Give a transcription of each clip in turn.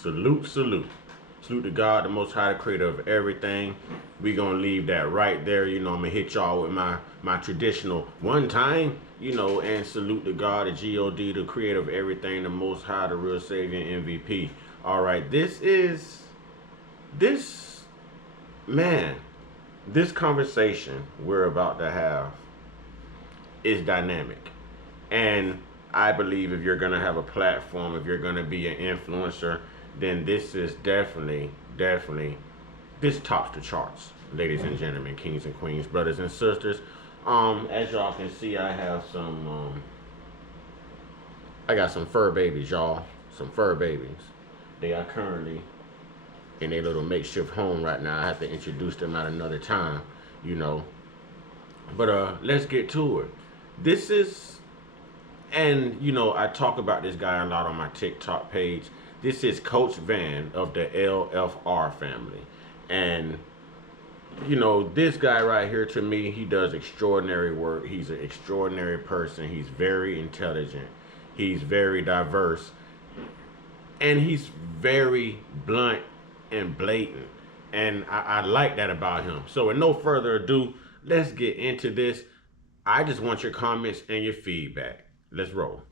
Salute, salute. Salute to God, the Most High, the creator of everything. We gonna leave that right there. I'm gonna hit y'all with my traditional one time, and salute to God, the God, the creator of everything, the Most High, the real Savior, and MVP. All right, this man, this conversation we're about to have is dynamic. And I believe if you're going to have a platform, if you're going to be an influencer, then this is definitely, this tops the charts, ladies and gentlemen, kings and queens, brothers and sisters. As y'all can see, I got some fur babies, y'all. Some fur babies. They are currently in a little makeshift home right now. I have to introduce them at another time, you know. But let's get to it. This is And I talk about this guy a lot on my TikTok page. This is Coach Van of the LFR family. And this guy right here, to me, he does extraordinary work. He's an extraordinary person. He's very intelligent. He's very diverse. And he's very blunt and blatant. And I like that about him. So with no further ado, let's get into this. I just want your comments and your feedback. Let's roll.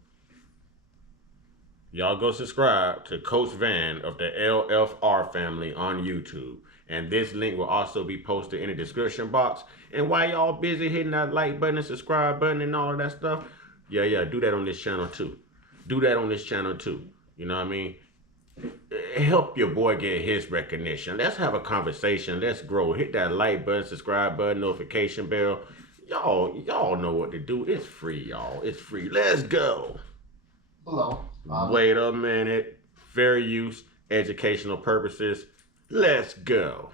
Y'all go subscribe to Coach Van of the LFR family on YouTube. And this link will also be posted in the description box. And while y'all busy hitting that like button and subscribe button and all of that stuff, yeah, do that on this channel too. Do that on this channel too. You know what I mean? Help your boy get his recognition. Let's have a conversation. Let's grow. Hit that like button, subscribe button, notification bell. Y'all know what to do. It's free, y'all. It's free. Let's go. Hello. Wait a minute. Fair use, educational purposes. Let's go.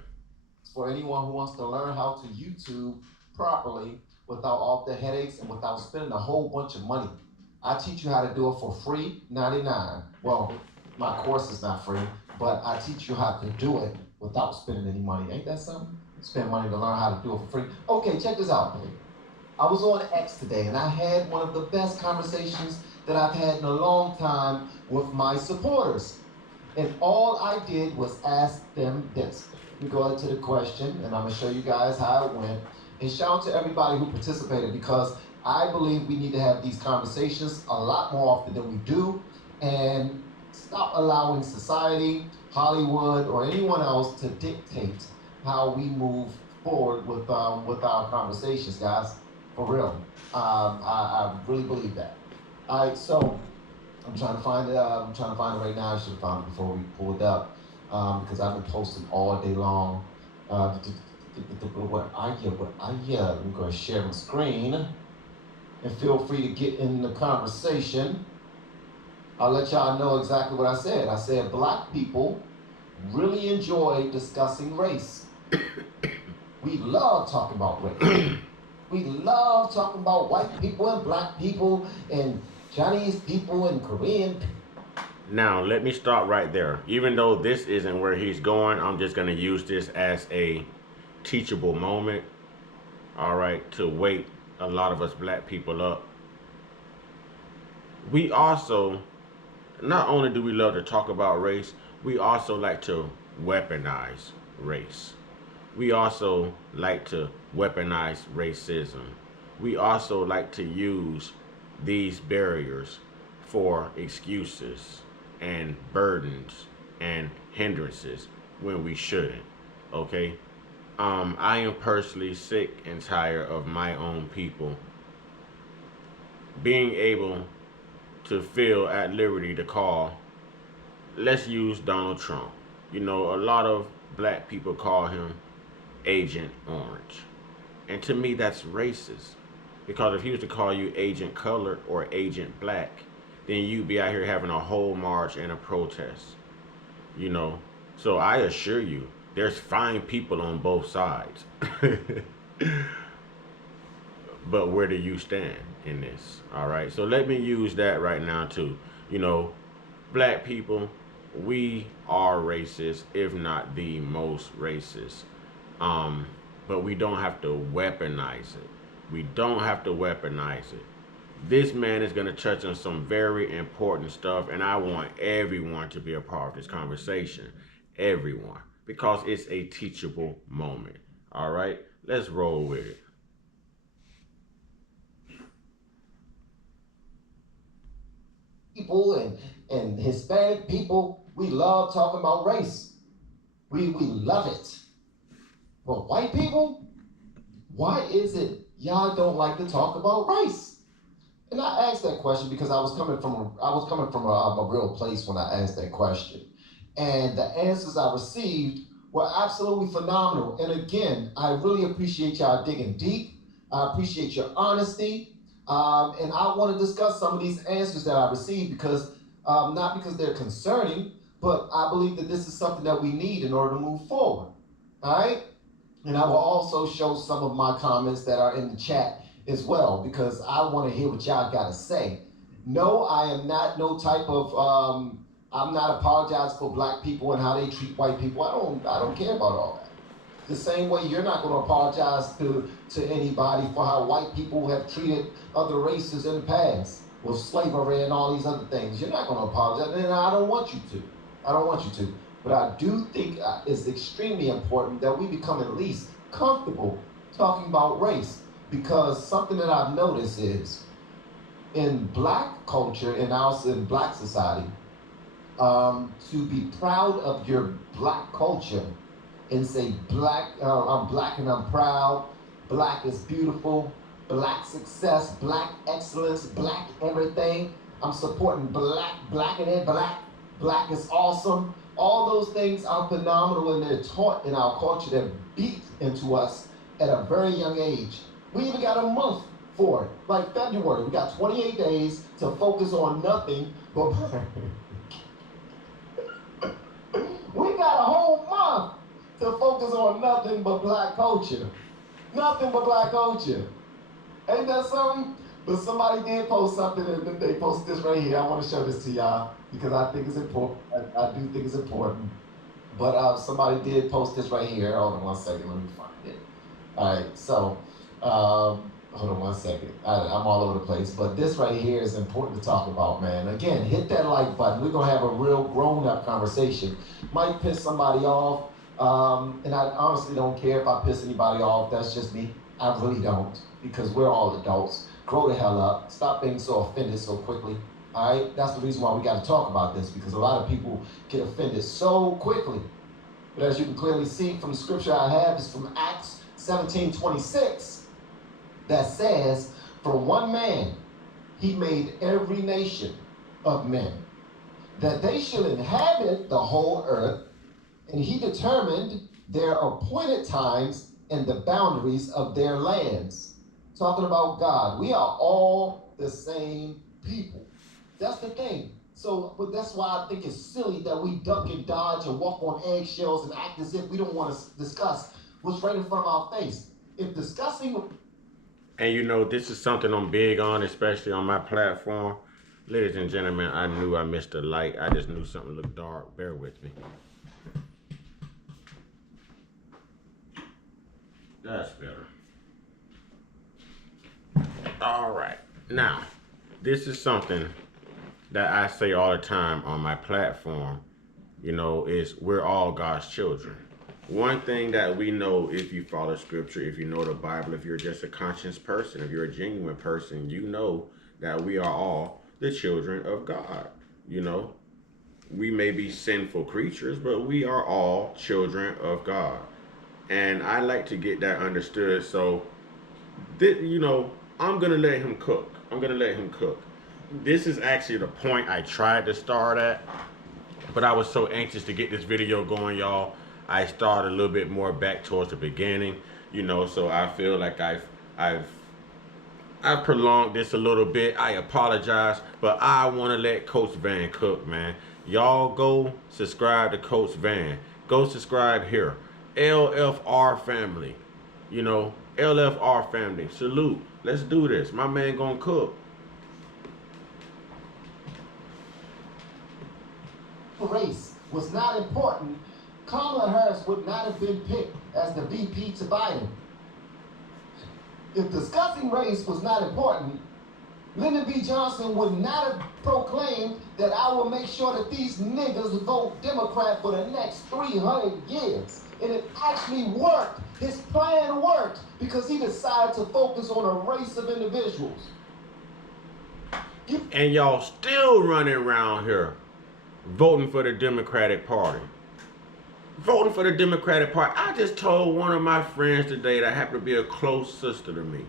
For anyone who wants to learn how to YouTube properly without all the headaches and without spending a whole bunch of money, I teach you how to do it for free, 99. Well, my course is not free, but I teach you how to do it without spending any money. Ain't that something? Spend money to learn how to do it for free. Okay, check this out. I was on X today and I had one of the best conversations that I've had in a long time with my supporters. And all I did was ask them this. We go into the question and I'm gonna show you guys how it went. And shout out to everybody who participated, because I believe we need to have these conversations a lot more often than we do, and stop allowing society, Hollywood, or anyone else to dictate how we move forward with our conversations, guys. For real. I really believe that. All right, so I'm trying to find it. I'm trying to find it right now. I should have found it before we pulled up, because I've been posting all day long. What I hear. I'm going to share my screen, and feel free to get in the conversation. I'll let y'all know exactly what I said. I said black people really enjoy discussing race. We love talking about race. We love talking about white people and black people and Chinese people and Korean. Now, let me stop right there. Even though this isn't where he's going, I'm just going to use this as a teachable moment, all right, to wake a lot of us black people up. We also, not only do we love to talk about race, we also like to weaponize race. We also like to weaponize racism. We also like to use these barriers for excuses and burdens and hindrances when we shouldn't. Okay? I am personally sick and tired of my own people being able to feel at liberty to call, let's use Donald Trump. A lot of black people call him Agent Orange. And to me, that's racist. Because if he was to call you Agent Colored or Agent Black, then you'd be out here having a whole march and a protest. So I assure you, there's fine people on both sides. But where do you stand in this? All right. So let me use that right now too. Black people, we are racist, if not the most racist. But we don't have to weaponize it. We don't have to weaponize it. This man is going to touch on some very important stuff, and I want everyone to be a part of this conversation. Everyone. Because it's a teachable moment. All right? Let's roll with it. People and Hispanic people, we love talking about race. We love it. But white people, why is it y'all don't like to talk about race? And I asked that question because I was coming from a real place when I asked that question, and the answers I received were absolutely phenomenal. And again, I really appreciate y'all digging deep. I appreciate your honesty, and I want to discuss some of these answers that I received because not because they're concerning, but I believe that this is something that we need in order to move forward. All right. And I will also show some of my comments that are in the chat as well, because I want to hear what y'all got to say. No, I am not no type of, I'm not apologizing for black people and how they treat white people. I don't care about all that. The same way you're not going to apologize to anybody for how white people have treated other races in the past with slavery and all these other things. You're not going to apologize, and I don't want you to. I don't want you to. But I do think it's extremely important that we become at least comfortable talking about race, because something that I've noticed is in black culture, in black society, to be proud of your black culture and say I'm black and I'm proud, black is beautiful, black success, black excellence, black everything. I'm supporting black and then black is awesome. All those things are phenomenal, and they're taught in our culture. They're beat into us at a very young age. We even got a month for it. Like February, we got 28 days to focus on nothing but we got a whole month to focus on nothing but black culture. Nothing but black culture. Ain't that something? But somebody did post something, and they posted this right here. I want to show this to y'all because I think it's important. I do think it's important. But somebody did post this right here. Hold on one second. Let me find it. All right. So, hold on one second. I'm all over the place. But this right here is important to talk about, man. Again, hit that like button. We're going to have a real grown-up conversation. Might piss somebody off. And I honestly don't care if I piss anybody off. That's just me. I really don't, because we're all adults. Grow the hell up. Stop being so offended so quickly. All right? That's the reason why we got to talk about this, because a lot of people get offended so quickly. But as you can clearly see from the scripture I have, is from Acts 17:26, that says, "For one man he made every nation of men, that they should inhabit the whole earth, and he determined their appointed times and the boundaries of their lands." Talking about God. We are all the same people. That's the thing. So, but that's why I think it's silly that we duck and dodge and walk on eggshells and act as if we don't want to discuss what's right in front of our face. If discussing. And you know, this is something I'm big on, especially on my platform. Ladies and gentlemen, I knew I missed a light. I just knew something looked dark. Bear with me. That's better. All right. Now, this is something that I say all the time on my platform, is we're all God's children. One thing that we know, if you follow scripture, if you know the Bible, if you're just a conscious person, if you're a genuine person, you know that we are all the children of God. You know, we may be sinful creatures, but we are all children of God. And I like to get that understood. So, I'm going to let him cook. I'm going to let him cook. This is actually the point I tried to start at, but I was so anxious to get this video going, y'all. I started a little bit more back towards the beginning, so I feel like I've prolonged this a little bit. I apologize, but I want to let Coach Van cook, man. Y'all go subscribe to Coach Van. Go subscribe here. LFR family. LFR family. Salute. Let's do this. My man gonna cook. Race was not important, Kamala Harris would not have been picked as the VP to Biden. If discussing race was not important, Lyndon B. Johnson would not have proclaimed that I will make sure that these niggas vote Democrat for the next 300 years. And it actually worked. His plan worked because he decided to focus on a race of individuals. And y'all still running around here voting for the Democratic Party. Voting for the Democratic Party. I just told one of my friends today that happened to be a close sister to me.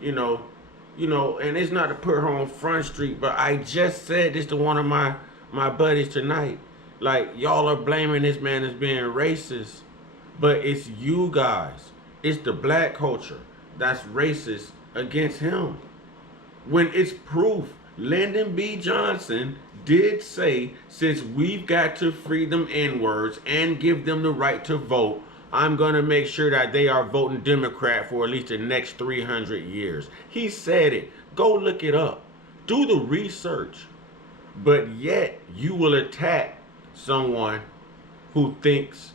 You know, and it's not to put her on Front Street, but I just said this to one of my buddies tonight. Like, y'all are blaming this man as being racist, but it's you guys. It's the black culture that's racist against him. When it's proof, Lyndon B. Johnson did say, since we've got to free them N-words and give them the right to vote, I'm going to make sure that they are voting Democrat for at least the next 300 years. He said it. Go look it up. Do the research. But yet, you will attack someone who thinks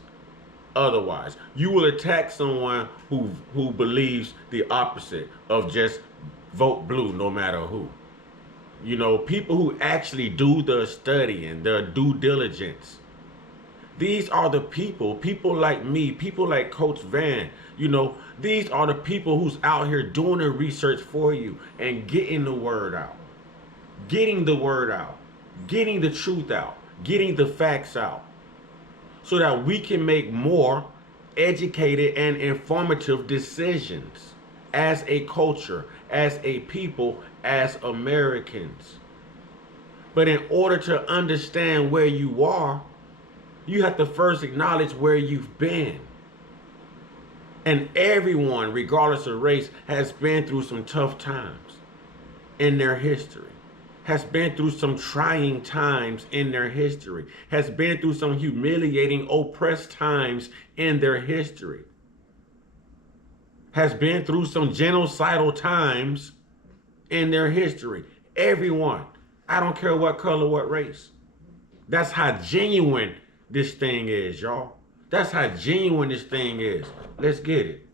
otherwise. You will attack someone who believes the opposite of just vote blue no matter who. You know, people who actually do the studying, the due diligence. These are the people like me, people like Coach Van. You know, these are the people who's out here doing the research for you and getting the word out. Getting the word out. Getting the truth out. Getting the facts out. So that we can make more educated and informative decisions as a culture, as a people, as Americans. But in order to understand where you are, you have to first acknowledge where you've been. And everyone, regardless of race, has been through some tough times in their history, has been through some trying times in their history, has been through some humiliating, oppressed times in their history, has been through some genocidal times in their history. Everyone. I don't care what color, what race. That's how genuine this thing is, y'all. That's how genuine this thing is. Let's get it.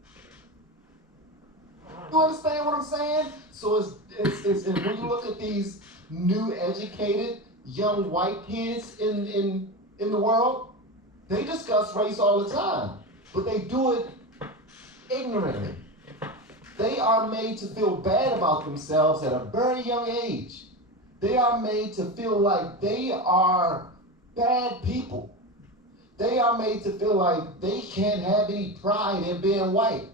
You understand what I'm saying? So it's and when you look at these new educated young white kids in the world, they discuss race all the time, but they do it ignorantly. They are made to feel bad about themselves at a very young age. They are made to feel like they are bad people. They are made to feel like they can't have any pride in being white.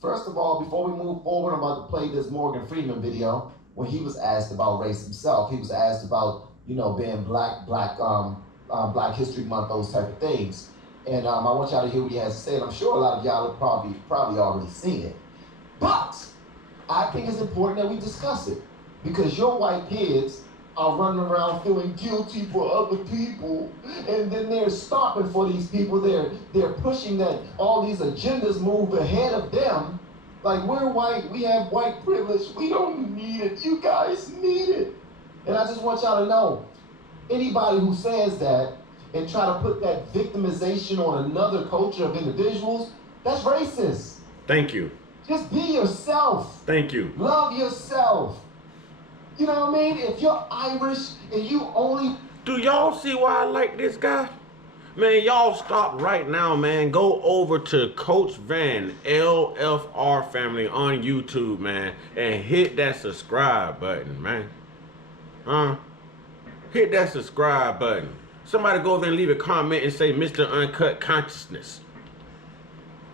First of all, before we move forward, I'm about to play this Morgan Freeman video when he was asked about race himself. He was asked about, being Black History Month, those type of things. And I want y'all to hear what he has to say. And I'm sure a lot of y'all have probably already seen it. But I think it's important that we discuss it because your white kids are running around feeling guilty for other people, and then they're stopping for these people. They're pushing that all these agendas move ahead of them. Like, we're white, we have white privilege, we don't need it, you guys need it. And I just want y'all to know, anybody who says that and try to put that victimization on another culture of individuals, that's racist. Thank you. Just be yourself. Thank you. Love yourself. You know what I mean? If you're Irish and you only... Do y'all see why I like this guy? Man, y'all stop right now, man. Go over to Coach Van, LFR Family on YouTube, man, and hit that subscribe button, man. Hit that subscribe button. Somebody go over and leave a comment and say, Mr. Uncut Consciousness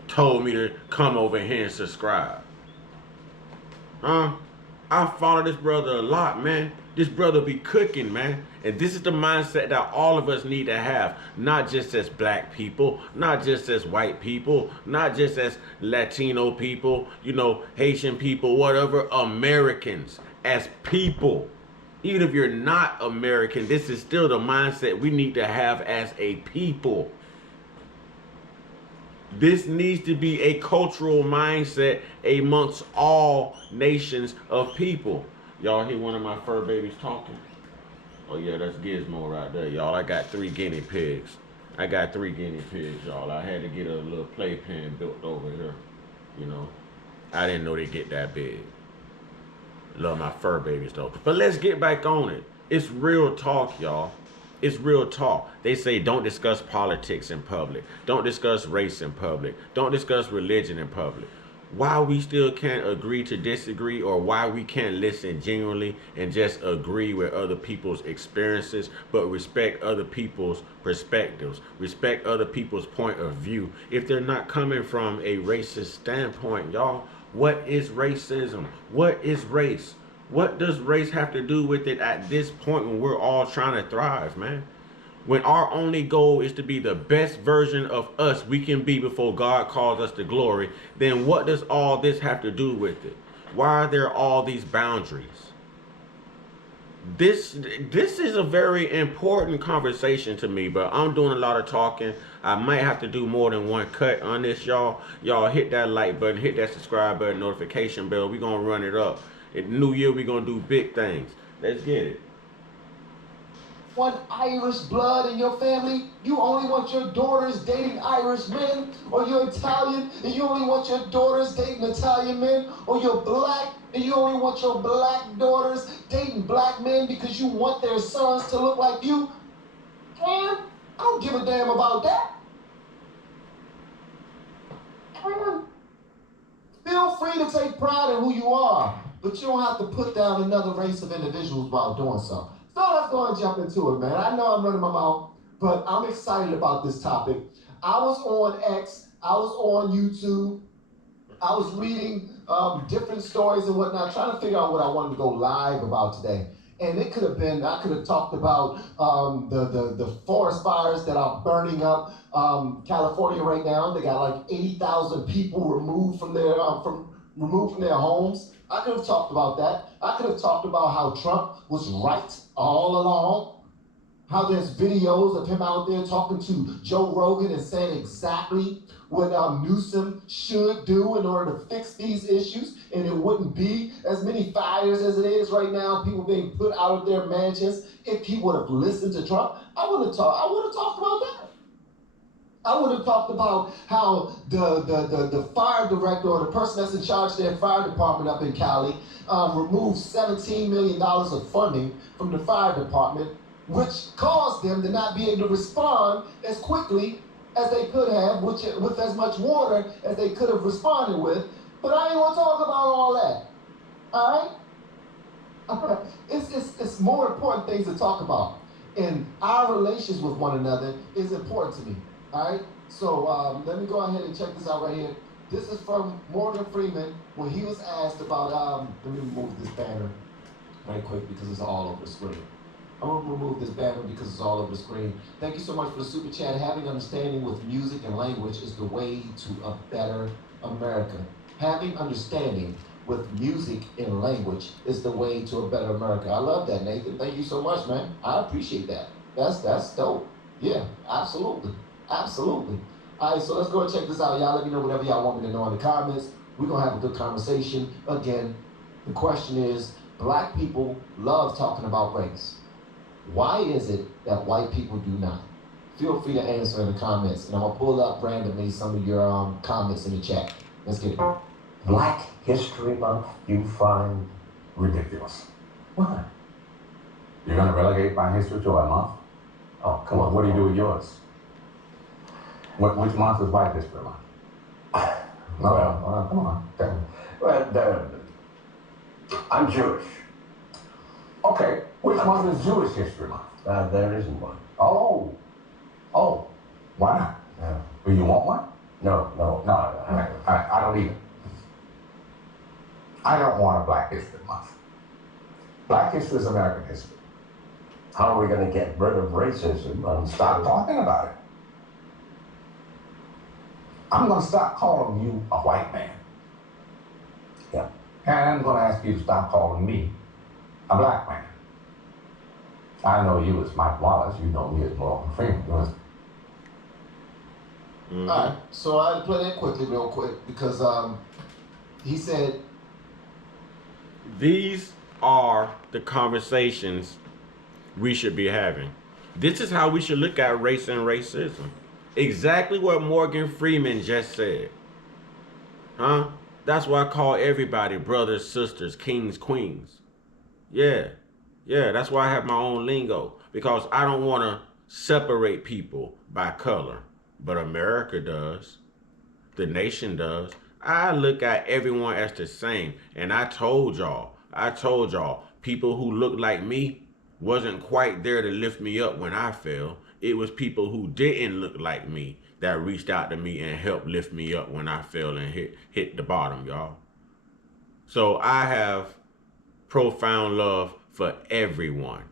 told me to come over here and subscribe. I follow this brother a lot, man. This brother be cooking, man. And this is the mindset that all of us need to have. Not just as black people, not just as white people, not just as Latino people, Haitian people, whatever. Americans as people. Even if you're not American, this is still the mindset we need to have as a people. This needs to be a cultural mindset amongst all nations of people. Y'all hear one of my fur babies talking? Oh yeah, that's Gizmo right there, y'all. I got 3 guinea pigs. I y'all. I had to get a little playpen built over here. I didn't know they get that big. Love my fur babies though. But let's get back on it. It's real talk, y'all. It's real talk. They say don't discuss politics in public. Don't discuss race in public. Don't discuss religion in public. Why we still can't agree to disagree, or why we can't listen genuinely and just agree with other people's experiences, but respect other people's perspectives, respect other people's point of view if they're not coming from a racist standpoint, y'all. What is racism? What is race? What does race have to do with it at this point when we're all trying to thrive, man? When our only goal is to be the best version of us we can be before God calls us to glory, then what does all this have to do with it? Why are there all these boundaries? This is a very important conversation to me, but I'm doing a lot of talking. I might have to do more than one cut on this, y'all. Y'all hit that like button, hit that subscribe button, notification bell. We're gonna run it up. In the new year, we're gonna do big things. Let's get it. Want Irish blood in your family? You only want your daughters dating Irish men? Or you're Italian and you only want your daughters dating Italian men? Or you're black and you only want your black daughters dating black men because you want their sons to look like you? Man, I don't give a damn about that. Feel free to take pride in who you are, but you don't have to put down another race of individuals while doing so. So let's go and jump into it, man. I know I'm running my mouth, but I'm excited about this topic. I was on X, I was on YouTube, I was reading different stories and whatnot, trying to figure out what I wanted to go live about today. And it could have been, I could have talked about the forest fires that are burning up California right now. They got like 80,000 people removed from their homes. I could have talked about that. I could have talked about how Trump was right all along. How there's videos of him out there talking to Joe Rogan and saying exactly what Newsom should do in order to fix these issues, and it wouldn't be as many fires as it is right now, people being put out of their mansions. If he would have listened to Trump, I would have talked about that. I would have talked about how the fire director, or the person that's in charge of their fire department up in Cali, removed $17 million of funding from the fire department, which caused them to not be able to respond as quickly as they could have, with as much water as they could have responded with. But I ain't gonna talk about all that. All right? It's more important things to talk about. And our relations with one another is important to me. All right? So let me go ahead and check this out right here. This is from Morgan Freeman when he was asked about, let me remove this banner right quick because it's all over the screen. I'm going to remove this banner because it's all over the screen. Thank you so much for the super chat. Having understanding with music and language is the way to a better America. Having understanding with music and language is the way to a better America. I love that, Nathan. Thank you so much, man. I appreciate that. That's dope. Yeah, absolutely. Absolutely. All right, so let's go and check this out. Y'all let me know whatever y'all want me to know in the comments. We're going to have a good conversation. Again, the question is, black people love talking about race. Why is it that white people do not? Feel free to answer in the comments, and I'm gonna pull up randomly some of your comments in the chat. Let's get it. Black History Month you find ridiculous. Why? You're gonna relegate my history to a month? Oh, come on, what do you do with yours? Which month is White History Month? Well, come on. Tell me. Well, I'm Jewish. Okay, which month is Jewish History Month? There isn't one. Oh, why not? Do you want one? No. I don't either. I don't want a Black History Month. Black history is American history. How are we going to get rid of racism and Stop talking about it. I'm going to stop calling you a white man. Yeah. And I'm going to ask you to stop calling me a black man. I know you as Mike Wallace. You know me as Morgan Freeman. All right, so I had to play that quickly, real quick, because he said, These are the conversations we should be having. This is how we should look at race and racism. Exactly what Morgan Freeman just said. Huh? That's why I call everybody brothers, sisters, kings, queens. Yeah, yeah, that's why I have my own lingo because I don't want to separate people by color, but America does. The nation does. I look at everyone as the same, and I told y'all, people who look like me wasn't quite there to lift me up when I fell. It was people who didn't look like me that reached out to me and helped lift me up when I fell and hit the bottom, y'all. So I have profound love for everyone.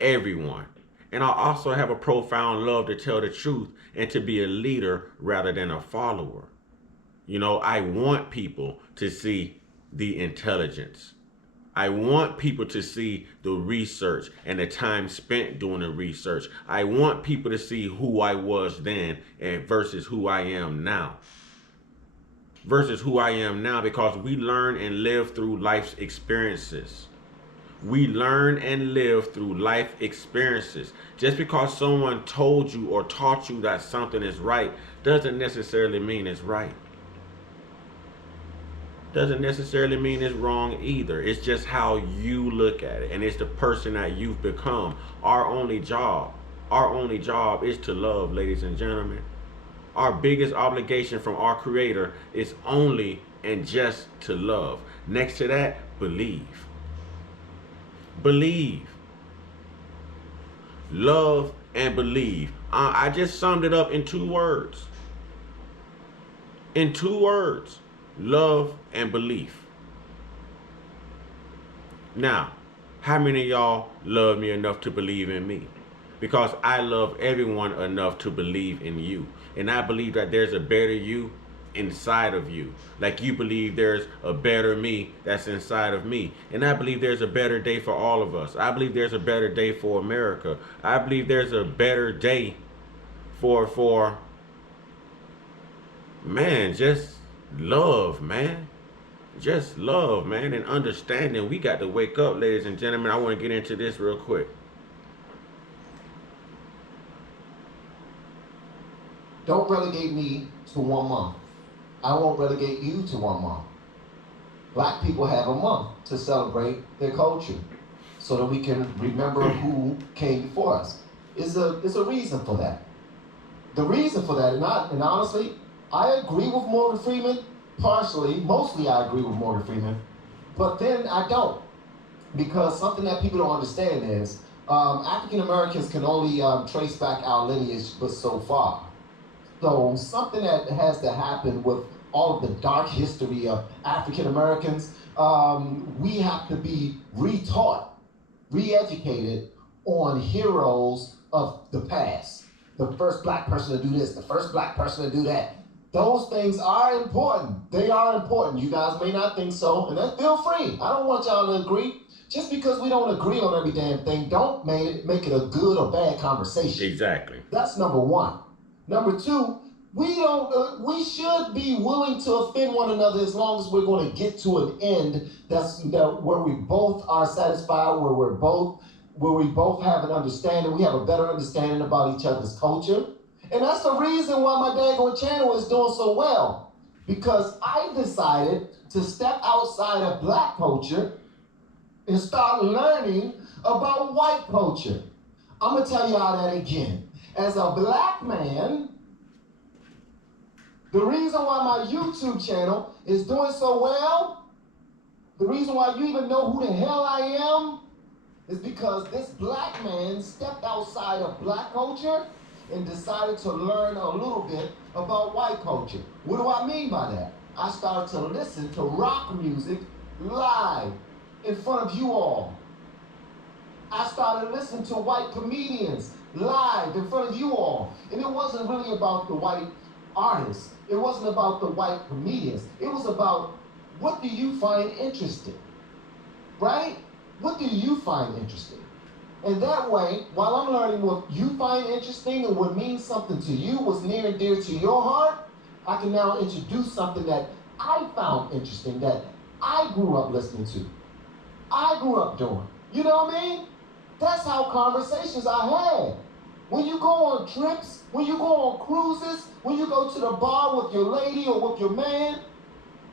Everyone. And I also have a profound love to tell the truth and to be a leader rather than a follower. You know, I want people to see the intelligence. I want people to see the research and the time spent doing the research. I want people to see who I was then and versus who I am now. Versus who I am now because we learn and live through life's experiences. We learn and live through life experiences. Just because someone told you or taught you that something is right doesn't necessarily mean it's right. Doesn't necessarily mean it's wrong either. It's just how you look at it. And it's the person that you've become. Our only job is to love, ladies and gentlemen. Our biggest obligation from our Creator is only and just to love. Next to that, believe. Believe. Love and believe. I just summed it up in 2 words. In 2 words. Love and belief. Now, how many of y'all love me enough to believe in me? Because I love everyone enough to believe in you. And I believe that there's a better you inside of you. Like you believe there's a better me that's inside of me. And I believe there's a better day for all of us. I believe there's a better day for America. I believe there's a better day for man, just love, man. Just love, man, and understanding. We got to wake up, ladies and gentlemen. I want to get into this real quick. Don't relegate me to 1 month. I won't relegate you to 1 month. Black people have a month to celebrate their culture so that we can remember who came before us. There's a reason for that. The reason for that, and honestly, I agree with Morgan Freeman partially. Mostly I agree with Morgan Freeman, but then I don't. Because something that people don't understand is African Americans can only trace back our lineage but so far. So something that has to happen with all of the dark history of African Americans, we have to be retaught, re-educated on heroes of the past. The first black person to do this, the first black person to do that. Those things are important. They are important. You guys may not think so, and then feel free. I don't want y'all to agree. Just because we don't agree on every damn thing, don't make it a good or bad conversation. Exactly. That's number one. Number two, we should be willing to offend one another as long as we're going to get to an end where we both are satisfied, where we both have an understanding, we have a better understanding about each other's culture. And that's the reason why my daggone channel is doing so well. Because I decided to step outside of black culture and start learning about white culture. I'm gonna tell y'all that again. As a black man, the reason why my YouTube channel is doing so well, the reason why you even know who the hell I am, is because this black man stepped outside of black culture and decided to learn a little bit about white culture. What do I mean by that? I started to listen to rock music live in front of you all. I started listening to white comedians live in front of you all. And it wasn't really about the white artists. It wasn't about the white comedians. It was about, what do you find interesting? Right? What do you find interesting? And that way, while I'm learning what you find interesting and what means something to you, what's near and dear to your heart, I can now introduce something that I found interesting, that I grew up listening to. I grew up doing. You know what I mean? That's how conversations I had. When you go on trips, when you go on cruises, when you go to the bar with your lady or with your man,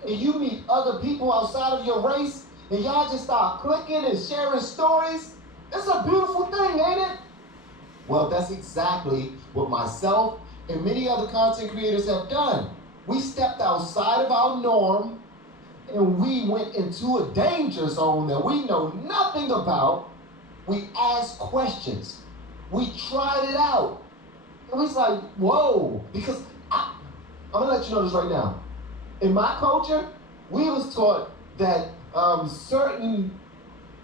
and you meet other people outside of your race, and y'all just start clicking and sharing stories, it's a beautiful thing, ain't it? Well, that's exactly what myself and many other content creators have done. We stepped outside of our norm and we went into a danger zone that we know nothing about. We asked questions. We tried it out. And we was like, whoa, because I'm gonna let you know this right now. In my culture, we was taught that certain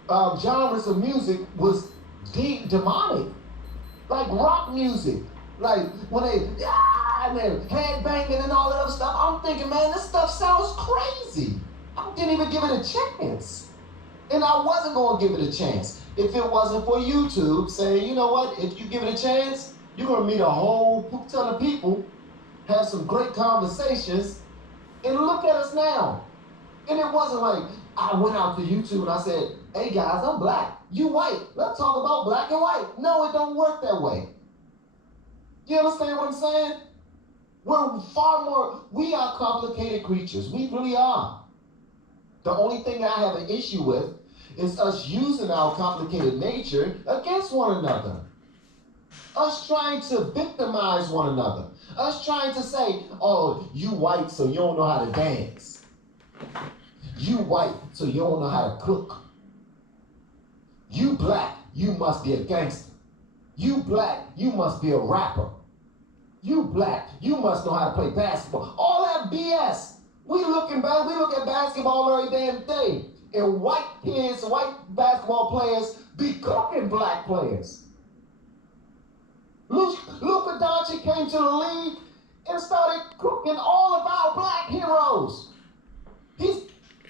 genres of music was demonic. Like rock music, like when and they're headbanging and all that other stuff. I'm thinking, man, this stuff sounds crazy. I didn't even give it a chance. And I wasn't gonna give it a chance if it wasn't for YouTube saying, you know what, if you give it a chance, you're gonna meet a whole ton of people, have some great conversations, and look at us now. And it wasn't like I went out to YouTube and I said, hey guys, I'm black. You white. Let's talk about black and white. No, it don't work that way. You understand what I'm saying? We are complicated creatures. We really are. The only thing I have an issue with is us using our complicated nature against one another. Us trying to victimize one another. Us trying to say, oh, you white, so you don't know how to dance. You white, so you don't know how to cook. You black, you must be a gangster. You black, you must be a rapper. You black, you must know how to play basketball. All that BS. We look at basketball every damn day. And white kids, white basketball players be cooking black players. Luka Doncic came to the league and started cooking all of our black heroes.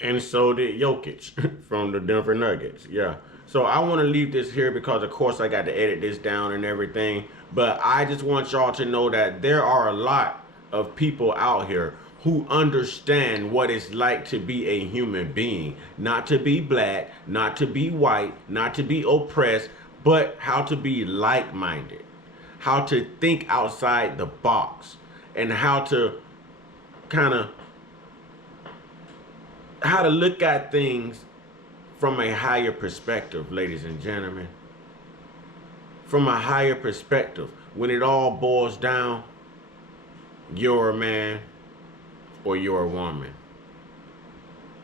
And so did Jokic from the Denver Nuggets. Yeah. So I want to leave this here because, of course, I got to edit this down and everything. But I just want y'all to know that there are a lot of people out here who understand what it's like to be a human being. Not to be black, not to be white, not to be oppressed, but how to be like-minded. How to think outside the box. And how to how to look at things from a higher perspective, ladies and gentlemen. From a higher perspective. When it all boils down, you're a man or you're a woman.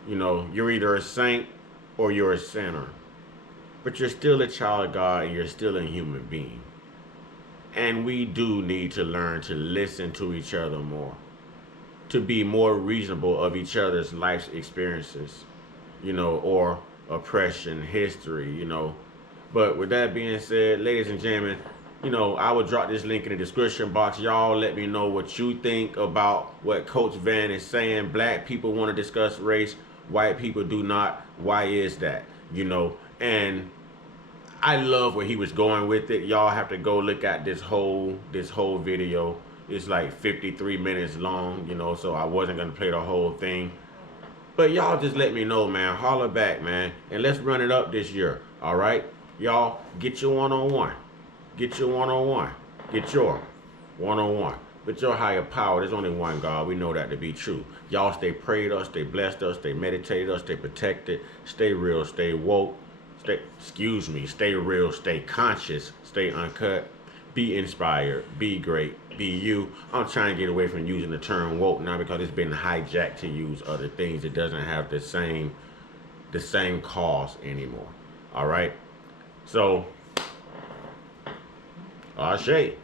You know, you're either a saint or you're a sinner. But you're still a child of God and you're still a human being. And we do need to learn to listen to each other more. To be more reasonable of each other's life's experiences, you know, or oppression, history, you know. But with that being said, ladies and gentlemen, you know, I will drop this link in the description box. Y'all let me know what you think about what Coach Van is saying. Black people want to discuss race, white people do not. Why is that? You know, and I love where he was going with it. Y'all have to go look at this whole video. It's like 53 minutes long, you know, so I wasn't going to play the whole thing. But y'all just let me know, man. Holler back, man. And let's run it up this year, all right? Y'all, get your one-on-one. Get your one-on-one. Get your one-on-one. With your higher power, there's only one God. We know that to be true. Y'all stay prayed us, stay blessed us, stay meditated us, stay protected, stay real, stay woke, stay real, stay conscious, stay uncut, be inspired, be great, be you. I'm trying to get away from using the term woke now because it's been hijacked to use other things. It doesn't have the same cause anymore. All right? So, Ashe.